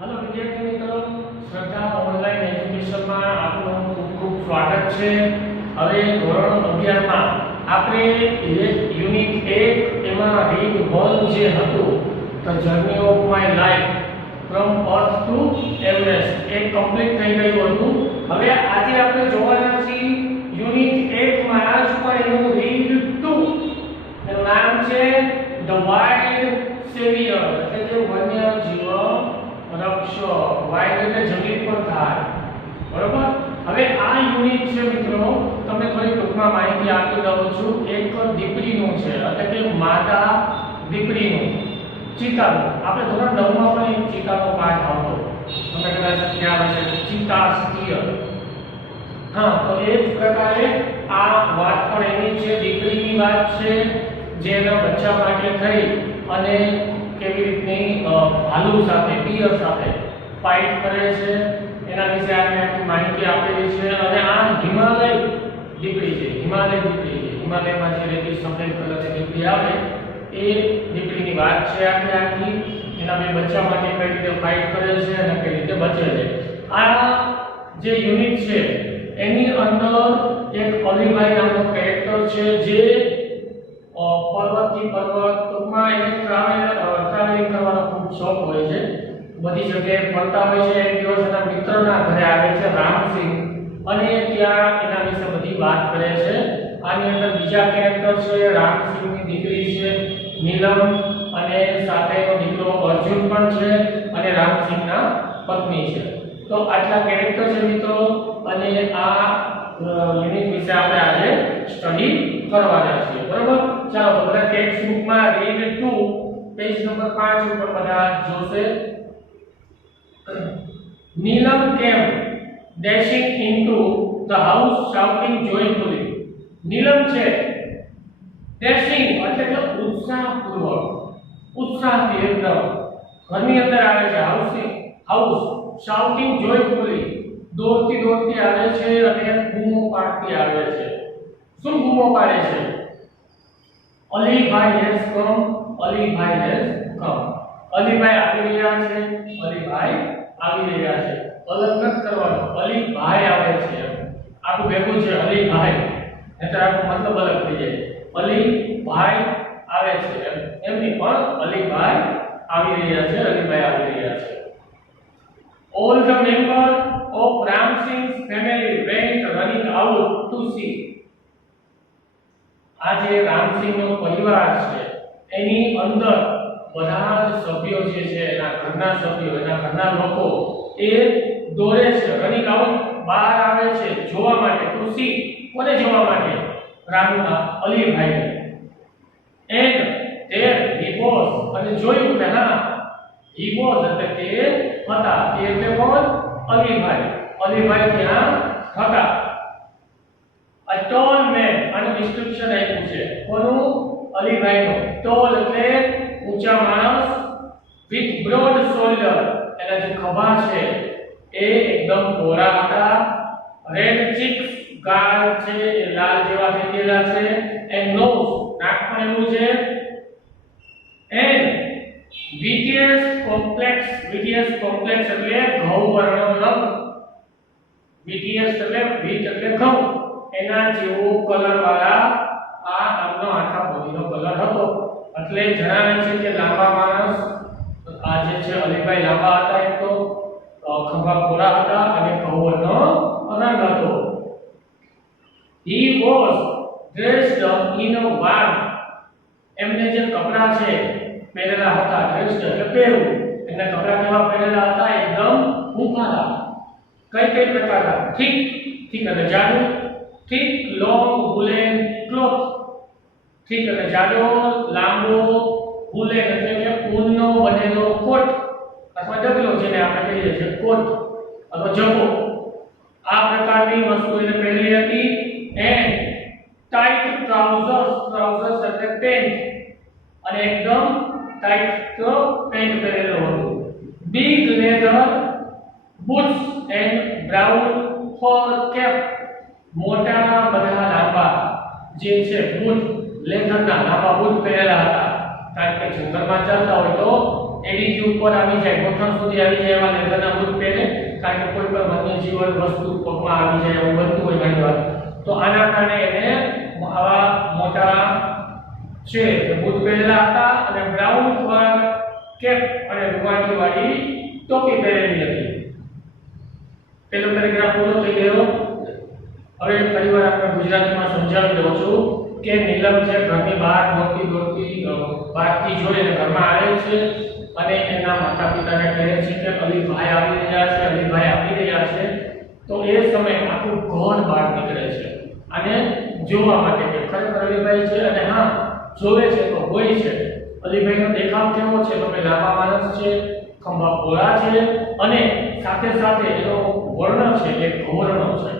Hello विद्यार्थी मित्रों, श्रद्धा online education में आपનું ખૂબ ખૂબ સ્વાગત છે। હવે ધોરણ 11 માં આપણે યુનિટ 1 એમાં રીડ 1 જે હતું the journey of my life from earth two Everest A complete થઈ ગયું હતું। હવે આજે આપણે જોવાના છીએ યુનિટ 1 માં આજ પર એનું રીડ 2 એનું નામ છે ધ વાઇલ્ડ સેવિયર એટલે કે વન્ય જીવ रक्षक वाइल्ड એટલે જંગલી પણ થાય બરોબર। હવે આ યુનિટ છે મિત્રો, તમને થોડી ટૂંકમાં માહિતી આપી દઉં છું। એક દીપડીનું છે એટલે કે માદા દીપડીનું ચિતાનું આપણે ધોરણ 9 માં પણ એક ચિતાનો પાઠ આવતો, તમને કદાચ ખ્યાલ હશે, ચિતા સ્ટીયર। હા, તો એ જ પ્રકારે આ વાત પણ એની છે, દીપડીની વાત છે જે એના બચ્ચા માટે થઈ અને કેવી રીતની ભાલુ સાથે ડિયર સાથે ફાઇટ કરે છે એના વિશે આપણે આખી માહિતી આપેલી છે। અને આ હિમાલય દીપડી છે, હિમાલય દીપડી છે, હિમાલયમાં જે રેતી સફેદ કલરની દીપડી આવે એ દીપડીની વાત છે આખી એના બે બચ્ચા માટે કઈ રીતે ફાઇટ કરે છે અને કઈ રીતે બચે છે। આ જે યુનિટ છે એની અંદર એક અલીભાઈ નામનો કેરેક્ટર છે જે पर्वतથી पर्वत ટૂંકમાં એને ટ્રાવેલિંગ કરવાનો ખૂબ શોખ હોય છે, બધી જગ્યાએ ફરતા હોય છે। એક દિવસ એના મિત્રના ઘરે આવે છે રામસિંહ અને ત્યાં એના વિશે બધી વાત કરે છે। આની અંદર બીજા કેરેક્ટર છે રામસિંહની દીકરી છે નીલમ અને સાથે એનો દીકરો અર્જુન પણ છે અને રામસિંહના પત્ની છે। તો આટલા કેરેક્ટર છે મિત્રો અને આ યુનિટ વિશે આપણે આજે સ્ટડી કરવાના છીએ બરોબર। ચાલો તો બધા ટેક્સ્ટ બુક માં રીડ 2 પેજ નંબર 5 ઉપર બધા જોશે। Neelam came dashing into the house shouting joyfully. Neelam છે ડેશિંગ એટલે કે ઉત્સાહપૂર્વક, ઉત્સાહથી એકદમ ઘરની અંદર આવે છે હાઉસ શાઉટિંગ જોયફુલી દોડતી દોડતી આવે છે અને બૂમો પાડતી આવે છે। શું બૂમો પાડે છે? Alibhai has come, Alibhai has come, Alibhai આવી રહ્યા છે, અલીભાઈ આવી રહ્યા છે। અલગ નથી કરવાનો, અલીભાઈ આવે છે આખું ભેગું છે અલીભાઈ, એટલે આખો મતલબ અલગ થઈ જાય। અલીભાઈ આવે છે એમની પણ અલીભાઈ આવી રહ્યા છે, અલીભાઈ આવી રહ્યા છે। All the members of Ram Singh's family went running out to see। आज रामसिंह નો પરિવાર છે એની અંદર બધા જ સભ્યો જે છે એના ઘરના સભ્યો, એના ઘરના લોકો એ દોડે છે, રનિંગ આઉટ બહાર આવે છે જોવા માટે, ટુ સી કોને જોવા માટે? Rama Alibhai. And there he was અને જોયું કે હા હી વોઝ એટલે તે હતા, તે એટલે કોણ? અલીભાઈ, અલીભાઈ ત્યાં હતા। A tall man આનું ડિસ્ક્રિપ્શન આપ્યું છે કોનું? અલીભાઈનું। tall એટલે ઊંચા માણસ, with broad shoulder એના જે ખભા છે એ એકદમ પહોળા હતા, red cheeks ગાલ છે એ લાલ જેવા થઈ ગયેલા છે, and nose નાક પણ એવું છે, and vitreous complex એટલે ઘઉં વર્ણનો રંગ, vitreous એટલે વીટ એટલે ઘઉં એના જેવો કલર વાળા આ આમનો આખા બોડીનો કલર હતો। એટલે જણાવે છે કે લાંબા માણસ આ જે છે અલીભાઈ લાંબા હતા, એક તો ખભા પહોળા હતા અને ઘઉંનો રંગ હતો। he was dressed in a warm એમને જે કપડા છે પહેરેલા હતા, dressed એટલે પહેરવું, એના કપડા કેવા પહેરેલા હતા? એકદમ હૂંફાળા। કઈ પ્રકારના? ઠીક એટલે જાડું, thick long woolen cloth, thick એટલે જાડો લાંબો, woolen એટલે કે ઊનનો બનેલો કોટ અથવા ડગલો જેને આપણે કહીએ છીએ કોટ અથવા જબ્બો, આ પ્રકારની વસ્તુ એને પહેરેલી હતી। and tight trousers એટલે પેન્ટ અને એકદમ ટાઈટ તો પેન્ટ પહેરેલો હતો। big leather boots and brown fur cap મોટા બધા લાંબા જે છે બૂટ, લેધરના લાંબા બૂટ પહેરેલા હતા, કારણ કે જંગલમાં ચાલતા હોય તો એડીથી ઉપર આવી જાય, ગોઠણ સુધી આવી જાય એવા લેધરના બૂટ પહેરે, કારણ કે કોઈ પણ વન્ય જીવન વસ્તુ પગમાં આવી જાય એવું બનતું હોય ઘણી વાર. તો આના કારણે એને આવા મોટા છે એ બૂટ પહેરેલા હતા અને બ્રાઉન ફર કેપ અને રૂમાલની વાળી ટોપી પહેરેલી હતી. પેલો પેરેગ્રાફ પૂરો થઈ ગયો. હવે ફરીવાર આપણે ગુજરાતીમાં સમજાવી દઉં છું કે નીલમ છે ઘરની બહાર દોડતી બહારથી જોઈને ઘરમાં આવે છે અને એના માતા પિતાને કહે છે કે અલીભાઈ આવી રહ્યા છે, અલીભાઈ આવી રહ્યા છે. તો એ સમયે આખું ઘર બહાર નીકળે છે અને જોવા માટે કે ખરેખર અલીભાઈ છે. અને હા, જોવે છે તો હોય છે. અલીભાઈનો દેખાવ કેવો છે? તો કે લાંબા માણસ છે, ખંભા પહોળા છે અને સાથે સાથે એનો વર્ણ છે એ ગૌરનો છે.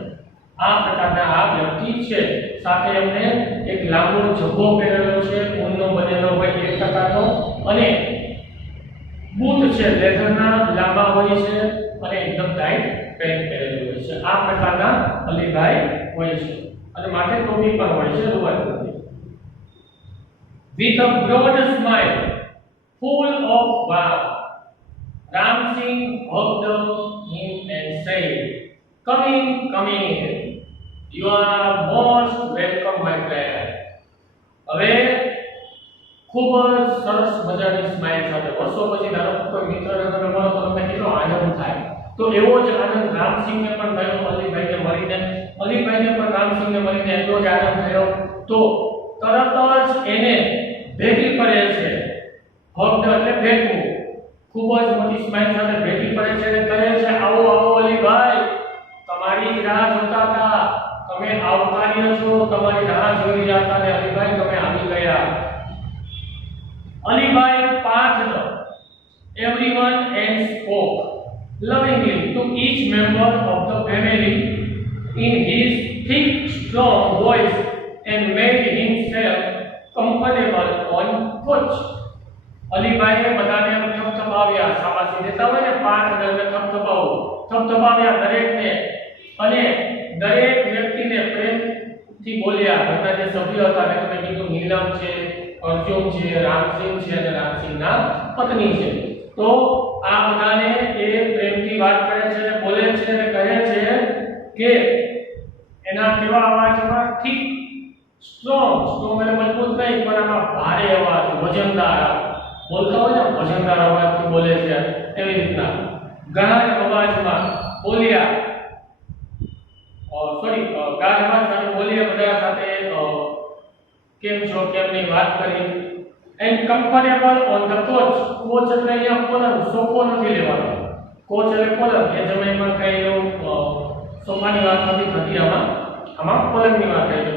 આ પ્રકારના આ વ્યક્તિ છે. સાથે એમને એક લાંબો જબ્બો પહેરેલો છે, ઊનનો બનેલો હોય એક પ્રકારનો, અને બૂટ છે લેધરના લાંબા હોય છે અને એકદમ ટાઈટ પેન્ટ પહેરેલું હોય છે. આ પ્રકારના અલીભાઈ હોય છે અને માથે ટોપી પણ હોય છે રૂવાલ. With a broad smile, full of warmth, Ram Singh hugged him and said, "Come in, come in. You are most welcome, my friend." હવે ખૂબ જ સરસ મજાની સ્માઈલ સાથે વર્ષો પછી ધારો કોઈ મિત્રને તમે મળો તો તમને કેટલો આનંદ થાય. તો એવો જ આનંદ રામસિંહને પણ થયો અલીભાઈને મળીને. અલીભાઈને પણ રામસિંહને મળીને એટલો જ આનંદ થયો. તો તરત જ એને ભેટી પડે છે. હગ્ડ એટલે ભેટવું. ખૂબ જ મોટી સ્માઈલ સાથે ભેટી પડે છે અને કહે છે, આવો આવો અલીભાઈ, તમારી રાહ જોતા હતા, તમે આવકાર્ય છો, તમારી રાહ જોઈ રહ્યા હતા અને અલીભાઈ તમે આવી ગયા. Alibhai patted everyone and spoke lovingly to each member of the family in his thick, strong voice and made himself comfortable on couch. અલીભાઈએ બધાને થપથપાવ્યા, શાબાશી દેતા હોય ને, પાંચ દરને થપથપાવ્યા દરેકને, અને દરેક વ્યક્તિને પ્રેમથી બોલ્યા. ઘરના જે સભ્યો હતા, મેં તમને કીધું નીલમ છે, અર્જુન છે, રામસિંહ છે અને રામસિંહના પત્ની છે. તો આ બધાને એ પ્રેમથી વાત કરે છે, બોલે છે અને કહે છે કે એના કેવા અવાજમાં ઠીક સ્ટ્રોંગ એટલે મજબૂત નહીં, પણ આમાં ભારે અવાજ, વજનદાર, બોલતા હોય ને વજનદાર અવાજથી બોલે છે, એવી રીતના ગાઢ અવાજમાં બોલ્યા. ગાઢ અવાજ સાથે બોલ્યા બધા સાથે, કેમ છો કેમની વાત કરી. And comfortable on the coach. Coach એટલે અહીંયા પલંગ, સોફો નથી લેવાનો. કોચ એટલે પલંગ. એ સમયમાં કઈ સોફાની વાત નથી થતી, આમાં પલંગની વાત થઈ છે.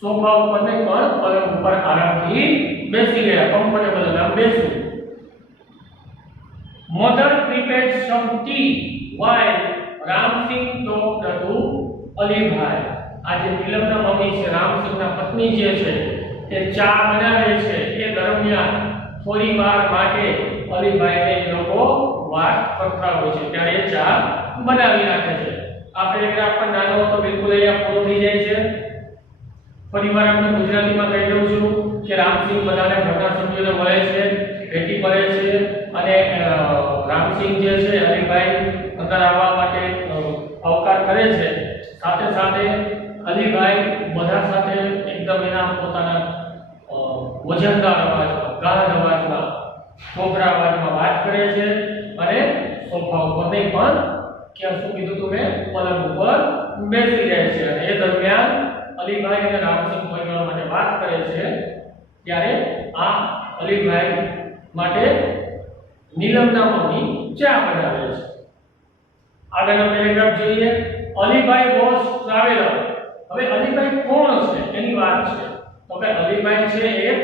સોફા ઉપર નહીં પણ પલંગ ઉપર આરામથી બેસી ગયા. કમ્ફર્ટેબલ એટલે બેસવું. Mother prepared some tea while Ramsingh talked to Alibhai. આજે નીલમના મમ્મી છે, રામસિંહના પત્ની જે છે, એ ચા બનાવે છે. એ દરમિયાન થોડી વાર માટે અલીભાઈને એ લોકો વાત કરતા હોય છે, ત્યારે એ ચા બનાવી નાખે છે. આ પેરેગ્રાફ પણ નાનો તો બિલકુલ અહીંયા પૂરો થઈ જાય છે. ફરીવાર આપણે ગુજરાતીમાં કહી દઉં છું કે રામસિંહ બધાને ઘરના સભ્યોને મળે છે, ભેટી પડે છે અને રામસિંહ જે છે અલીભાઈ અંદર આવવા માટે આવકાર કરે છે. સાથે સાથે અલીભાઈ બધા સાથે એકદમ એના પોતાના વજનદાર અવાજમાં, ગાઢ અવાજમાં, ઠોકરા અવાજમાં વાત કરે છે અને સોફા ઉપર નહીં પણ ક્યાં શું કીધું તું મેં, પલંગ ઉપર બેસી જાય છે. અને એ દરમિયાન અલીભાઈ અને રામસિંહ પરિવાર માટે વાત કરે છે, ત્યારે આ અલીભાઈ માટે નીલમના મમ્મી ચા બનાવે છે. આગળનો પેરેગ્રાફ જોઈએ. Alibhai was traveller. હવે અલીભાઈ કોણ છે એની વાત છે. તો કે અલીભાઈ છે એક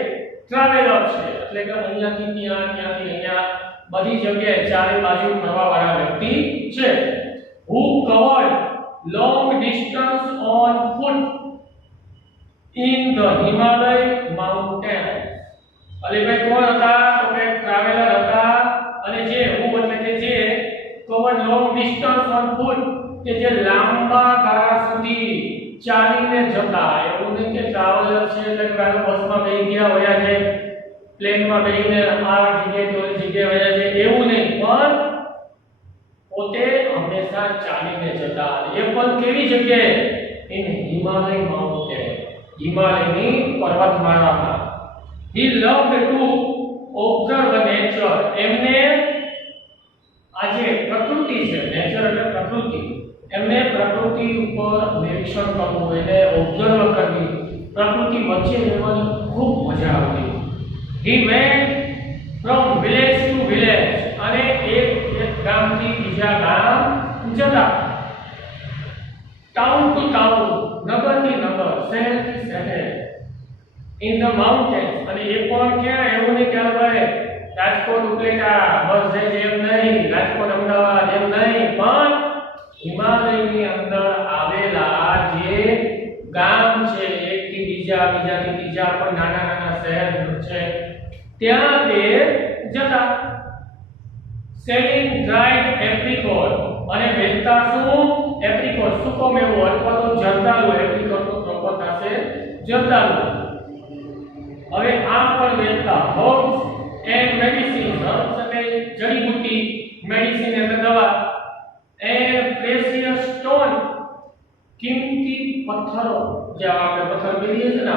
ટ્રાવેલર છે, એટલે કે અહીંયાથી ત્યાં, ત્યાંથી અહીંયા બધી જગ્યાએ ચારે બાજુ ફરવા વાળા વ્યક્તિ છે. who covered long distance on foot in the Himalaya mountains. Alibhai કોણ હતા? તો કે ટ્રાવેલર હતા, અને જે who એટલે કે જે covered long distance on foot, કે જે લાંબા ગાળા સુધી ચાલીને જતા. એવું નહીં કે ટ્રાવેલર છે એટલે કે બસમાં બેસી ગયા વયા જાય, પ્લેનમાં બેસીને આ જગ્યાએથી ઓલી જગ્યાએ વયા જાય એવું નહીં, પણ પોતે હંમેશા ચાલીને જતા. એ પણ કેવી જગ્યાએ? ઇન હિમાલય માઉન્ટેન, હિમાલયની પર્વતમાળામાં. He loved to observe nature. એમને આજે પ્રકૃતિ છે, નેચર એટલે પ્રકૃતિ, એમને પ્રકૃતિ ઉપર નિરીક્ષણ કરવું, એને ઓબ્ઝર્વ કરવી, પ્રકૃતિ વચ્ચે રહેવાની ખૂબ મજા આવતી. He went from village to village. અને એક ગામથી બીજા ગામ જતા. ટાઉન ટુ ટાઉન, નગરથી નગર, શહેરથી શહેર. In the mountains. અને એ પણ ક્યાં? એવું નહીં કે ભાઈ રાજકોટ ઉપલેટા બસ જાય એમ નહીં, રાજકોટ અમદાવાદ એમ નહીં, પણ હિમાલયની અંદર આવેલા જે ગામ છે, એકથી બીજા, બીજાથી ત્રીજા, પણ નાના નાના શહેર છે, ત્યાં તે જતા. Selling dried apricot. અને વેચતા શું? એપ્રિકોટ, સૂકો મેવો અથવા તો જરદાલુ. એપ્રિકોટ નો પ્રોપર થશે જરદાલુ. હવે આ પણ વેચતા હર્બ્સ એન્ડ મેડિસિન. હર્બ્સ એટલે જડીબુટ્ટી, મેડિસિન એટલે દવા. એન્ડ પ્રેશિયસ સ્ટોન, કિંમતી પથ્થરો. જે આપણે પથ્થર પહેરીએ છીએ ને,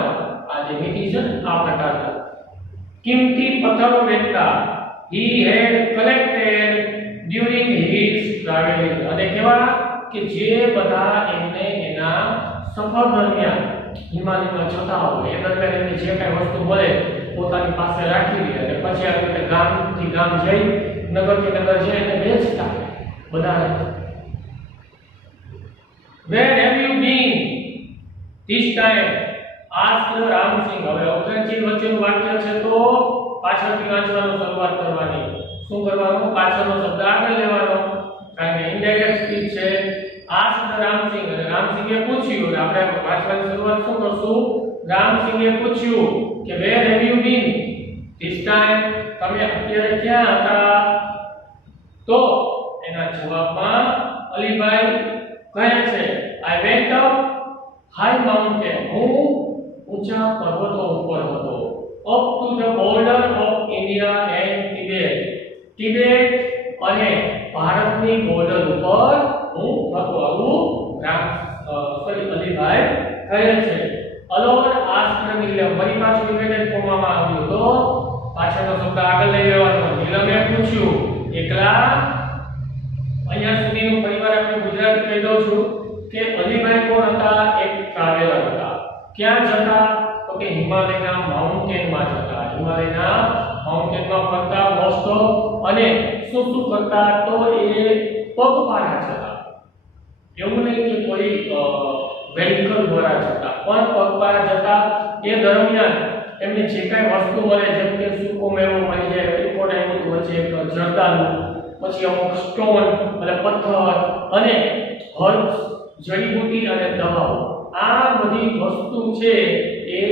આ જે મીઠી છે ને, આ પ્રકારના કિંમતી પથ્થરો વેચતા. He had collected during his traveling. અને કેવા કે જે બધા એમને એના સફર દરમિયાન હિમાલયમાં જતા હોય એ દરમિયાન એમને જે કઈ વસ્તુ મળે પોતાની પાસે રાખી લે, અને પછી આ રીતે ગામથી ગામ જઈ, નગરથી નગર જઈ અને વેચતા બધાને. Where have you been this time? asked Ramsinh. હવે અવતરણચિહ્ન વચ્ચેનું વાક્ય છે તો પાછળથી વાંચવાનું શરૂઆત કરવાની. શું કરવાનું? પાછળનો શબ્દ આગળ લેવાનો, કારણ કે ઇનડાયરેક્ટ સ્પીચ છે. asked રામસિંહ. અને રામસિંહે પૂછ્યું. આપણે વાંચવાની શરૂઆત શું કરશું? રામસિંહે પૂછ્યું કે where have you been this time? તમે અત્યારે ક્યાં હતા? તો એના જવાબમાં અલીભાઈ કહે છે I went up high mountain. હું ઊંચા પર્વતો ઉપર હતો. up to the border of India and Tibet. Tibet અને ભારતની બોર્ડર ઉપર હું હતો. આવું અલીભાઈ કહે છે. અલોન આસ્ક્ડ નીલમ. ફરી પાછું ડિવાઇડેડ ફોર્મમાં આવ્યું તો પાછળનો શબ્દ આગળ લઈ લેવાનો. નીલમે પૂછ્યું. એકલા અહીંયા સુધીનું ફરીવાર આપણે ગુજરાતી કહી દઉં છું કે અલીભાઈ કોણ હતા? એક ટ્રાવેલર હતા. ક્યાં જતા? તો કે હિમાલયના માઉન્ટેનમાં જતા. હિમાલયના માઉન્ટેનમાં ફરતા મોસ્ટ ઓફ. અને શું શું કરતા? તો એ પગપાળા જતા. એવું નહીં કે કોઈ વેહિકલ દ્વારા જતા, પણ પગપાળા જતા. એ દરમિયાન એમને જે કાંઈ વસ્તુ મળે, જેમ કે સૂકો મેવો મળી જાય, એપ્રિકોટ આવ્યું, વચ્ચે જરદાલુ, પછી અમુક સ્ટોન એટલે પથ્થર, અને હર્બ્સ જડીબુટ્ટી અને દવાઓ. આ બધી વસ્તુ છે એ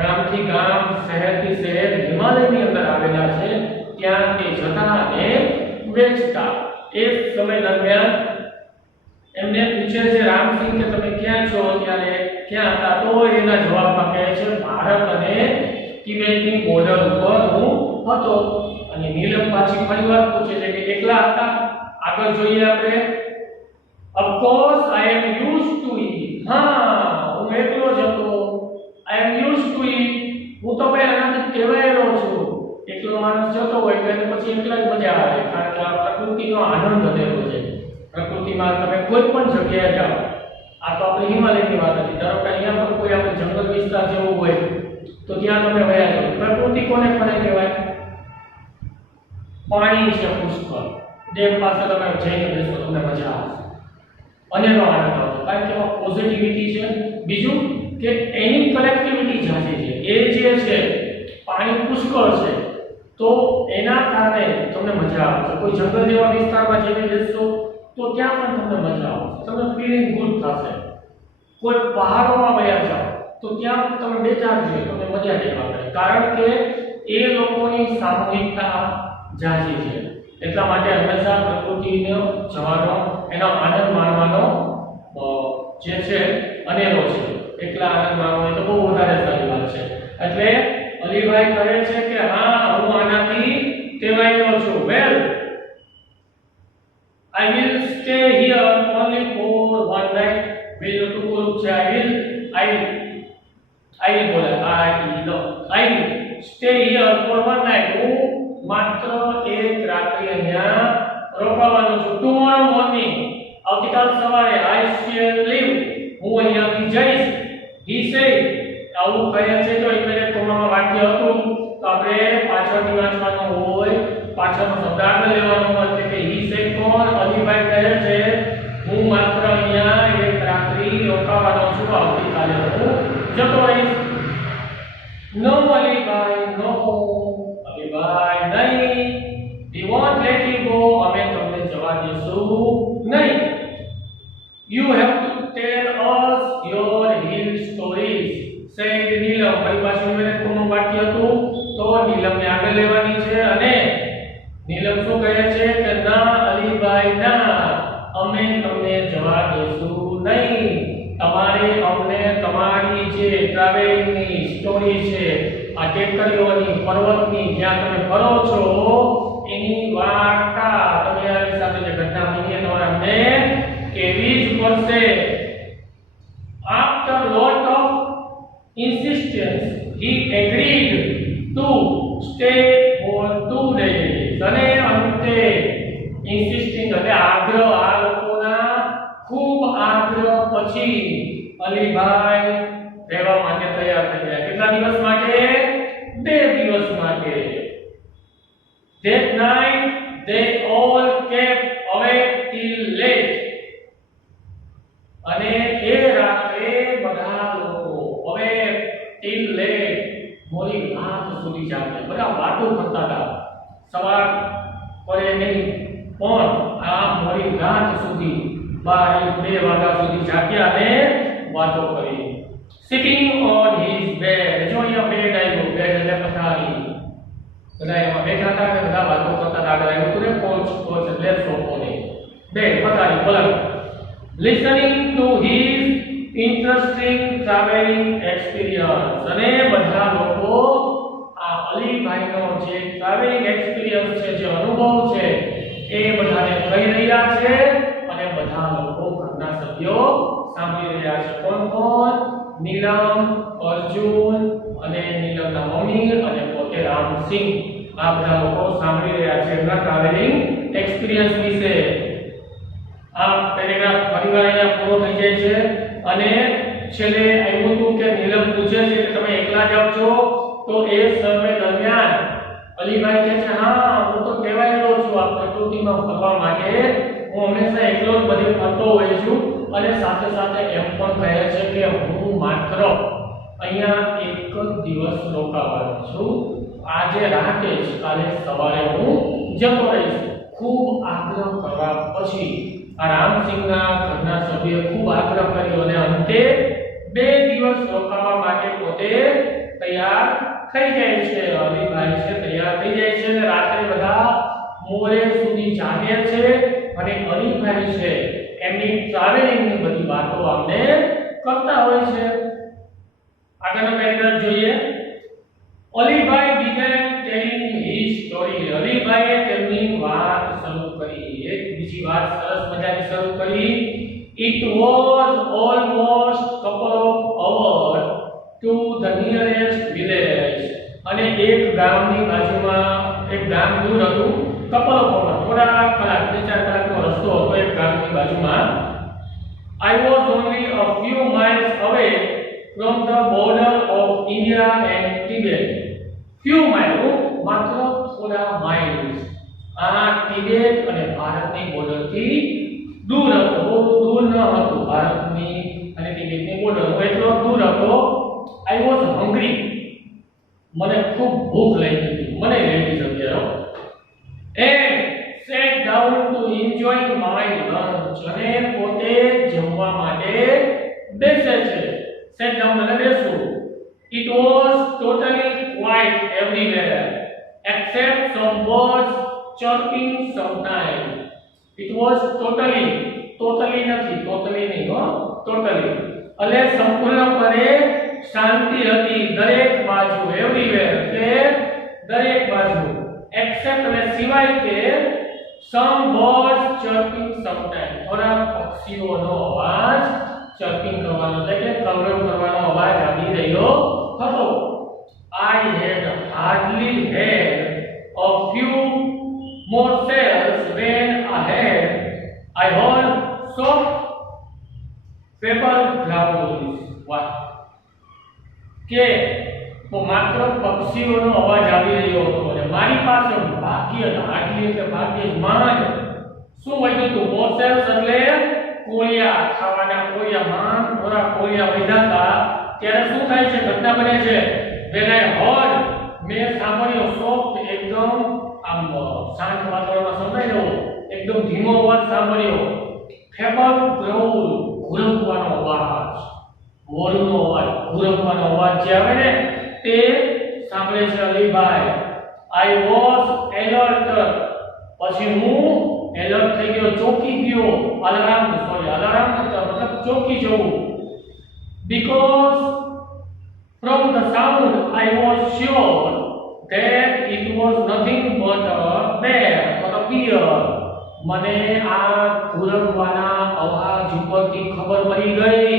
ગામથી ગામ, શહેરથી શહેર, હિમાલયની અંદર આવેલા છે, ત્યાં તે જતા અને વેચતા. એ સમય દરમિયાન એમને પૂછે છે રામસિંહ કે તમે ક્યાં છો? ત્યારે ક્યાં હતા? તો એના જવાબમાં કહે છે ભારત અને તિબેટની બોર્ડર ઉપર હું હતો. અને નીલમ પાછી ફરીવાર પૂછે છે કે એકલા હતા? આગળ જોઈએ આપણે. Of course I am used to it. હા, હું એકલો જ હતો. I am used to it. હું તો પહેલાથી ટેવાયેલો છું. એકલો માણસ જતો હોય એટલે એને પછી એકલા જ મજા આવે, કારણ કે આ પ્રકૃતિનો આનંદ લેવો છે. પ્રકૃતિમાં તમે કોઈ પણ જગ્યાએ જાઓ, આ તો આપણે હિમાલયની વાત હતી, ધારો કે અહીંયા પણ કોઈ આપણે જંગલ વિસ્તાર જેવું હોય તો ત્યાં તમે વયા જાઓ. પ્રકૃતિ કોને કોને કહેવાય? પાણી છે પુષ્કળ, ડેમ પાસે તમે જઈને બેસો, તમને મજા આવશે, અનેરો આનંદ આવશે, કારણ કે એમાં પોઝિટિવિટી છે. બીજું કે એની કનેક્ટિવિટી જાજી છે. એ જે છે પાણી પુષ્કળ છે તો એના કારણે તમને મજા આવશે. કોઈ જંગલ જેવા વિસ્તારમાં જઈને બેસશો તો ત્યાં પણ તમને મજા આવશે, તમને ફીલિંગ ગુડ થશે. કોઈ પહાડોમાં વયા જાઓ તો ત્યાં તમે બે ચાર જોઈએ, તમને મજા જ આવે, કારણ કે એ લોકોની સામૂહિકતા જાજી છે. એટલા માટે હંમેશા પ્રકૃતિનો જવાનો, એનો આનંદ માણવાનો જે છે અનેરો છે. એકલા આનંદ માણવો એ તો બહુ વધારે સારી વાત છે. એટલે અલીભાઈ કહે છે કે હા હું આનાથી ટેવાયેલો છું. વેલ I will stay here only for one night. will ટૂંકું છે I will બોલે I will stay here for one night. હું માત્ર એક રાત્રિ અહીંયા રોકાવાનો છું. tomorrow morning આવતીકાલ સવારે I shall leave. હું અહીંયાથી જઈશ. he said આવું કહે છે તો ઇમિડિયેટ કોમામાં વાક્ય હતું તો આપણે પાછળથી વાંચવાનું હોય, પાછળનો શબ્દ આગળ લેવાનો હોય. એટલે કે he said કોણ? અલીભાઈ કહે છે હું માત્ર અહીંયા એક રાત્રિ રોકાવાનો છું, આવતીકાલે હું જતો રહીશ. No અલીભાઈ, no અલીભાઈ નહીં, we won't let you go. અમે તમને જવા દઈશું નહીં. You have to tell us your hill stories. said નીલમ. ફરી પાછું મેં કોનું વાક્ય હતું તો નીલમને આગળ લેવાની છે અને નીલમ શું કહે છે કે ના અલીભાઈ ના, અમે તમને જવા દઈશું નહીં. તમારે અમને તમારી જે ટ્રાવેલિંગની સ્ટોરી છે, આ ટેકરીઓની, પર્વતની જ્યાં તમે ફરો છો એની વાર્તા તમે આ સાથે જે ઘટના બની તમારે અમને કેવી જ પડશે. After lot of insistence he agreed to stay for 2 days. અને અંતે insisting એટલે આગ્રહ, આ લોકોના ખૂબ આગ્રહ પછી અલીભાઈ રહેવા માટે તૈયાર થઈ ગયા. કેટલા દિવસ માટે? 2 દિવસ માટે. That night they all kept awake till late. અને એ રાત્રે બધા લોકો હવે till late મોડી રાત સુધી જાગ્યા. બધા વાતો કરતા હતા. સવાર પડે નહીં પણ આ મોડી રાત સુધી 12 વાગ્યા સુધી જાગ્યા અને વાતો કરી. Sitting on his bed. જો અહીંયા બેડ આવ્યો, બેડ એટલે પથારી. બધા એમાં બેઠા હતા અને બધા વાતો કરતા હતા. આગળ આવ્યું હતું ને કોચ એટલે સોફો નહીં, બેડ પથારી પલંગ. Listening to his interesting traveling experience. અને બધા લોકો આ અલીભાઈનો જે ટ્રાવેલિંગ એક્સપિરિયન્સ છે, જે અનુભવ છે એ બધાને કહી રહ્યા છે અને બધા લોકો ઘરના સભ્યો સાંભળી રહ્યા છે. કોણ કોણ? નીલમ, અર્જુન અને નીલમના મમ્મી અને પોતે રામસિંહ. આ બધા લોકો સાંભળી રહ્યા છે એમના ટ્રાવેલિંગ એક્સપિરિયન્સ વિશે. આ પેરેગ્રાફ ફરીવાર અહીંયા પૂરો થઈ જાય છે અને છેલ્લે આવ્યું હતું કે નીલમ પૂછે છે કે તમે એકલા જાવ છો? તો એ સમય દરમિયાન અલીભાઈ કહે છે હા હું તો ટેવાયેલો છું આ પ્રકૃતિમાં ફરવા માટે. હું હંમેશા એકલો જ બધે ફરતો હોઉં છું અને સાથે સાથે એમ પણ કહે છે કે હું માત્ર અહીંયા એક જ દિવસ રોકાવાનો છું. આજે રાતે જ, કાલે સવારે હું જતો રહીશ. ખૂબ આગ્રહ કરવા પછી આ રામસિંહના ઘરના સભ્યોએ ખૂબ આગ્રહ કર્યો અને અંતે 2 દિવસ રોકાવા માટે પોતે તૈયાર થઈ જાય છે. અલીભાઈ છે તૈયાર થઈ જાય છે અને રાત્રે બધા મોડે સુધી જાગે છે અને અલીભાઈ છે એમની ટ્રાવેલિંગની બધી વાતો અમને કરતા હોય છે. આગળનો પેરેગ્રાફ જોઈએ. Alibhai began telling his story. અલીભાઈએ તેમની વાત શરૂ કરી. એક બીજી વાત સરસ મજાની શરૂ કરી. It was almost couple of hours to the nearest village. અને એક ગામની બાજુમાં, એક ગામ દૂર હતું. couple of hours થોડા કલાક, 2-4 કલાકનો રસ્તો હતો એક ગામની બાજુમાં. I was only a few miles away from the border of India and Tibet. few miles, માત્ર થોડા માઇલ્સ. આ તિબેટ અને ભારતની બોર્ડરથી દૂર હતો. બહુ દૂર ન હતું ભારતની અને તિબેટની બોર્ડર, એટલો દૂર હતો. I was hungry. મને ખૂબ ભૂખ લાગી હતી. મને લેવી જગ્યા and sat down to enjoy my lunch. અને પોતે જમવા માટે બેસે છે. sat down એટલે બેસવું. It was totally quiet everywhere except some birds chirping sometimes. It was totally નથી, totally નહીં હો, totally એટલે સંપૂર્ણપણે શાંતિ હતી દરેક બાજુ, એવરીવેર એટલે દરેક બાજુ, એક્સેપ્ટ એટલે સિવાય કે some birds chirping sometimes, થોડા પક્ષીઓનો અવાજ chirping કરવાનો એટલે કે કલરવ કરવાનો અવાજ આવી રહ્યો હતો. I had hardly had a few morsels when I heard soft pebble growls. What? કે તો માત્ર પક્ષીઓનો અવાજ આવી રહ્યો હતો અને મારી પાસે ભાગ્ય આટલી એટલે ભાગ્ય જ માંડ શું વધ્યું હતું? મોસેલ્સ એટલે કોળિયા, ખાવાના કોળિયા, માંડ થોડા કોળિયા વધ્યા હતા. ત્યારે શું થાય છે? ઘટના બને છે. when I heard, મેં સાંભળ્યો, સોફ્ટ એકદમ આમ શાંત વાતાવરણમાં સંભળાયો, એકદમ ધીમો અવાજ સાંભળ્યો, pebble growl ઘુરકવાનો અવાજ, મોરનો અવાજ, ઘુરકવાનો અવાજ જે આવે ને તે સાંભળે છે અલીભાઈ. I was alert, પછી હું એલર્ટ થઈ ગયો, ચોકી ગયો, અલાર્મ મતલબ ચોકી જવું. because from the sound I was sure that it was nothing but a bear or a deer. મને આ ઘુરકવાના અવાજ ઉપરથી ખબર પડી ગઈ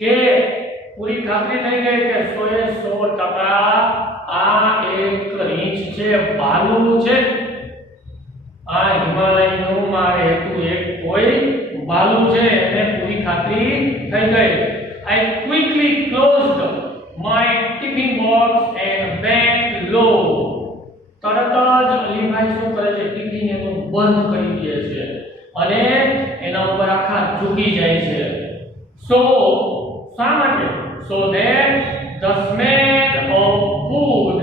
કે પૂરી ખાતરી થઈ ગઈ કે 100% આ એક રીંછ છે, ભાલુ છે. આ હિમાલયનું મારે હેતુ એક કોઈ ભાલુ છે એને પૂરી ખાતરી થઈ ગઈ. I quickly closed my tiffin box and bent low. તરત જ અલીભાઈ શું કરે છે? ટિફિન એનું બંધ કરી દે છે અને એના ઉપર આખા ઝૂકી જાય છે. So શા માટે? So that the smell of food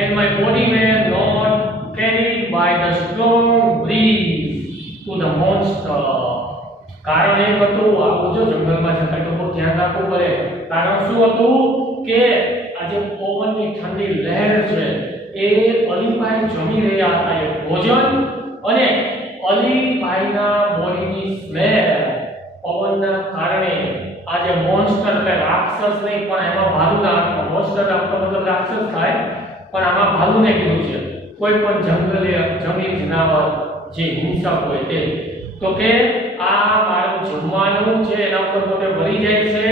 and my body were not carried by the strong breeze to the monster. કારણ એ હતું, આ જો જંગલમાં જતા તો બહુ ધ્યાન રાખવું પડે. કારણ શું હતું કે આજે પવનની ઠંડી લહેર છે એ અલીભાઈ જમી રહ્યા હતા એ ભોજન અને અલીભાઈના બોડીની સ્મેલ પવનના કારણે આજે મોન્સ્ટર એટલે રાક્ષસ નહીં પણ એમાં ભાલુના મોન્સ્ટર આપતો મતલબ રાક્ષસ થાય પણ આમાં ભાલુને કીધું છે. કોઈ પણ જંગલી જનાવર જે હિંસક હોય તે તો કે આ મારું જમવાનું છે એના ઉપર પોતે ભરી જાય છે.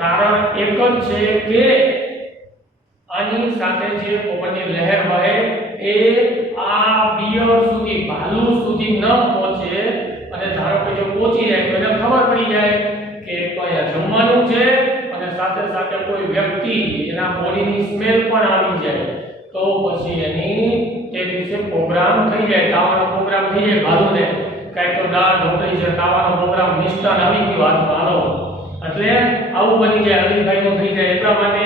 કારણ એક જ છે કે આની સાથે જે પવનની લહેર વહે એ આ બિયર સુધી, ભાલુ સુધી ન પહોંચે અને ધારો કે જો પહોંચી જાય તો એને ખબર પડી જાય કે કોઈ જમવાનું છે અને સાથે સાથે કોઈ વ્યક્તિ એના બોડીની સ્મેલ પણ આવી જાય તો પછી એની તે દિવસે પ્રોગ્રામ થઈ જાય, ખાવાનો પ્રોગ્રામ થઈ જાય. ભાલુને કાંઈ તો દાળ ઢોકળી છે, ખાવાનો પ્રોગ્રામ નિષ્ઠાન આવી ગયો હાથમાં હાલો એટલે આવું બની જાય, અલીભાઈનું થઈ જાય. એટલા માટે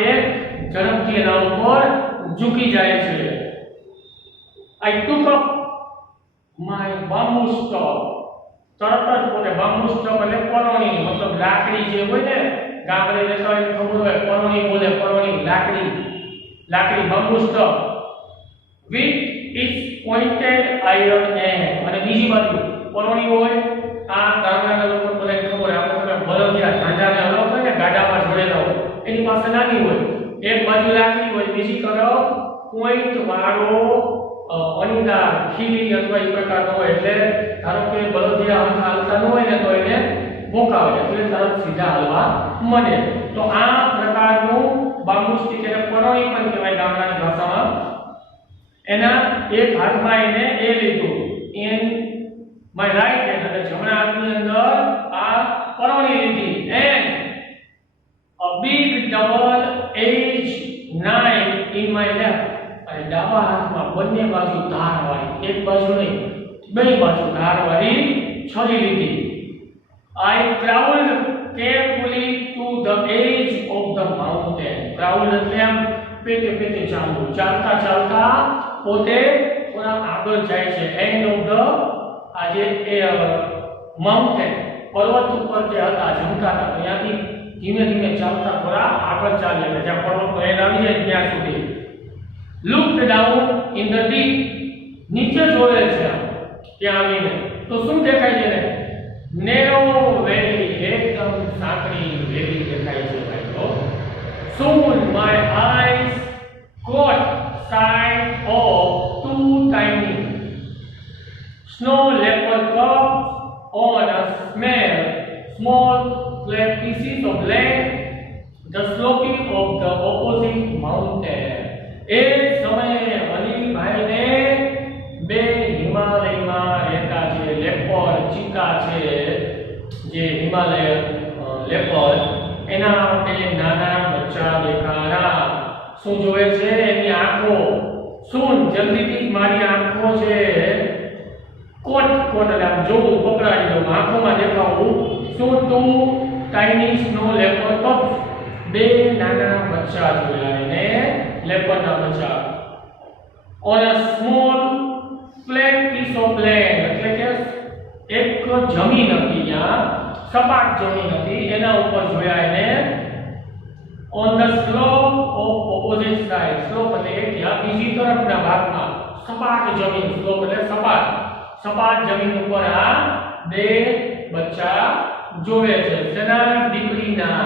ઝડપથી એના ઉપર ઝૂકી જાય છે. I took up my bamboo stalk. તરત જ પોતે bamboo stalk એટલે પરોણી મતલબ લાકડી જે હોય ને ગામડે રહેતા હોય ખબર હોય પરોણી બોલે, પરોણી લાકડી bamboo stalk with its pointed iron end. અને બીજી બાજુ પરોણી હોય આ ગામડાના લોકો બધાને ખબર હોય આપણે બળદિયા ઝાંઝાને હલાવ હોય ને ગાડામાં જોડેલા હોય એની પાસે નાની હોય, એક બાજુ લાકડી હોય, બીજી તરફ પોઈન્ટ વાળો અણીદાર ખીલી અથવા એ પ્રકારનો હોય. એટલે ધારો કે બળદિયા હાલતા ન હોય ને તો એને મોકાવે એટલે તરત સીધા હાલવા મળે. તો આ પ્રકારનું બાંબુ સ્ટીક એને પરોણી પણ કહેવાય ગામડાની ભાષામાં. એના એક હાથમાં એને એ લીધું ઇન માય રાઈટ હેન્ડ અને જમણા હાથની અંદર આ પરોણી લીધી and a big double edged knife in my left. અને ડાબા હાથમાં બંને બાજુ ધારવાળી, એક બાજુ નહીં બે બાજુ ધારવાળી છરી લીધી. I crawled carefully to the edge of the mountain. Crawled એટલે આમ પેટે ચાલવું, ચાલતા પોતે થોડા આગળ જાય છે. end of the આજે એ માઉન્ટેન પર્વત ઉપર જે હતા જમતા હતા ત્યાંથી ધીમે ચાલતા થોડા આગળ ચાલે એટલે જ્યાં પર્વતનો એન્ડ આવી જાય ત્યાં સુધી. looked down in the deep. નીચે જોવે છે ત્યાં આવીને તો શું દેખાય છે ને? narrow valley, એકદમ સાંકડી વેલી દેખાય છે ભાઈ. તો Soon my eyes caught sight of two tiny snow leopard cubs on a small flat pieces of land, the sloping of the opposite mountain. એ સમયે અલીભાઈને બે હિમાલયમાં રહેતા છે લેપર્ડ ચીતા છે જે હિમાલય લેપર્ડ એના બે નાના બચ્ચા દેખાણા શું જોવે છે એની આંખો શું જલ્દીથી મારી આંખો છે કોટ એટલે આમ જોવું પકડાઈ જવું આંખોમાં દેખાવું શું તું ટાઇની સ્નો લેપર્ડ કપ્સ બે નાના બચ્ચા જોયા એને લેપર્ડના બચ્ચા on a small flat piece of land એટલે કે એક જમીન હતી ત્યાં સપાટ જમીન હતી એના ઉપર જોયા એને on the slope of opposite side slope એટલે ત્યાં બીજી તરફના ભાગમાં સપાટ જમીન slope એટલે સપાટ જમીન ઉપર આ બે બચ્ચા જોવે છે તેના દીકરીના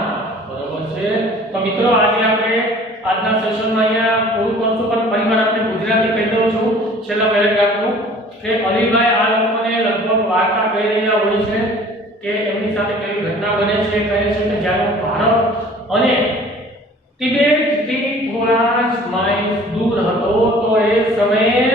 બરોબર છે તો મિત્રો આજે આપણે આજના સેશનમાં અહીંયા પૂરું કરશું પણ ફરીવાર આપણે ગુજરાતી કહી દઉં છું છેલ્લા પેરેગ્રાફનું કે અલીભાઈ આ લોકોને લગભગ વાર્તા કહી રહ્યા હોય છે કે એમની સાથે કેવી ઘટના બને છે કહે છે કે જ્યારે ભારત અને તિબેટથી થોડા જ માઇલ દૂર હતો તો એ સમયે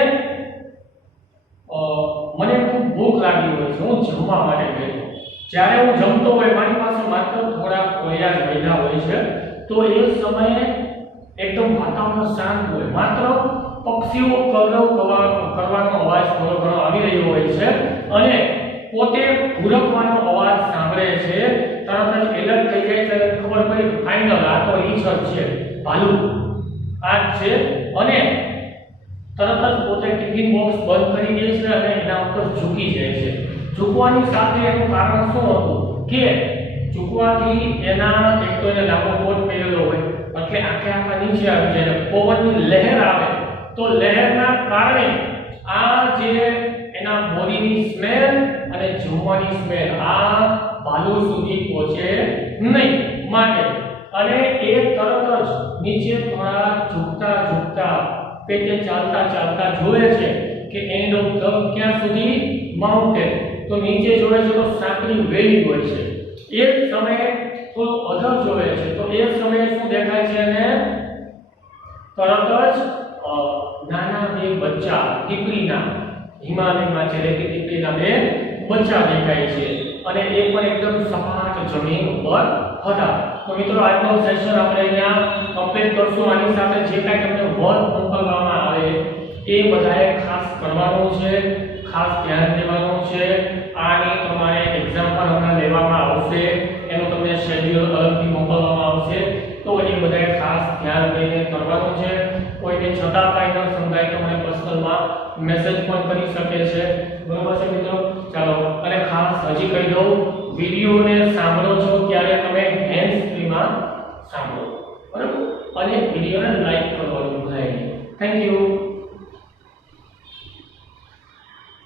મને ખૂબ ભૂખ લાગી હોય છે હું જમવા માટે ગયો જ્યારે હું જમતો હોય મારી પાસે માત્ર થોડા કોળિયા જ વધ્યા હોય છે તો એ સમયે એકદમ વાતાવરણ શાંત હોય માત્ર પક્ષીઓ કલરવ કરવાનો અવાજ થોડો ઘણો આવી રહ્યો હોય છે અને પોતે ભૂરકવાનો અવાજ સાંભળે છે તરત જ એલર્ટ થઈ જાય છે ખબર પડી ફાઇનલ આ તો ઈશ્વર છે ભાલુ આ છે અને તરત જ પોતે ટિફિન બોક્સ બંધ કરી દે છે અને એના ઉપર ઝૂકી જાય છે ઝૂકવાની સાથે એનું કારણ શું હતું કે ઝૂકવાથી એના એક તો એને લાંબો કોટ પહેરેલો હોય એટલે આખા નીચે આવી જાય પવનની લહેર આવે તો લહેરના કારણે આ જે એના બોડીની સ્મેલ અને જમવાની સ્મેલ આ ભાલુ સુધી પહોંચે નહીં માટે અને એ તરત જ નીચે થોડા ઝૂકતા પેટે ચાલતા જોવે છે કે એન્ડ ઓફ ધ ક્યાં સુધી માઉન્ટેન તો નીચે જોવે છે તો સાંકડી વેલી હોય છે એ સમયે તો અધર જોવે છે તો એ સમયે શું દેખાય છે અને તરત જ નાના બે બચ્ચા દીકરીના હિમાલયમાં જે રહેતી દીકરીના બે બચ્ચા દેખાય છે અને એ પણ એકદમ સપાટ જમીન ઉપર હતા તો મિત્રો આજનો સેશન આપણે અહીંયા કમ્પ્લીટ કરશું આની સાથે જે કાંઈ તમને વર્ક મોકલવામાં આવે એ બધાએ ખાસ કરવાનું છે ખાસ ધ્યાન દેવાનું છે આની તમારે એક્ઝામ પર હમણાં લેવામાં આવશે એનું તમને શેડ્યુલ અલગથી મોકલવામાં આવશે તો એ બધાએ ખાસ ધ્યાન દઈને કરવાનું છે કોઈને છતાં કાંઈ ન સમજાય તો મને પર્સનલમાં મેસેજ પણ કરી શકે છે બરોબર છે મિત્રો ચાલો અને ખાસ હજી કહી દઉં વિડિયોને સાંભળો છો ત્યારે તમે હેન્ડ્સ ફ્રીમાં સાંભળો બરાબર અને વિડિયોને લાઈક કરવાનું ભૂલાય નહીં થેન્ક યુ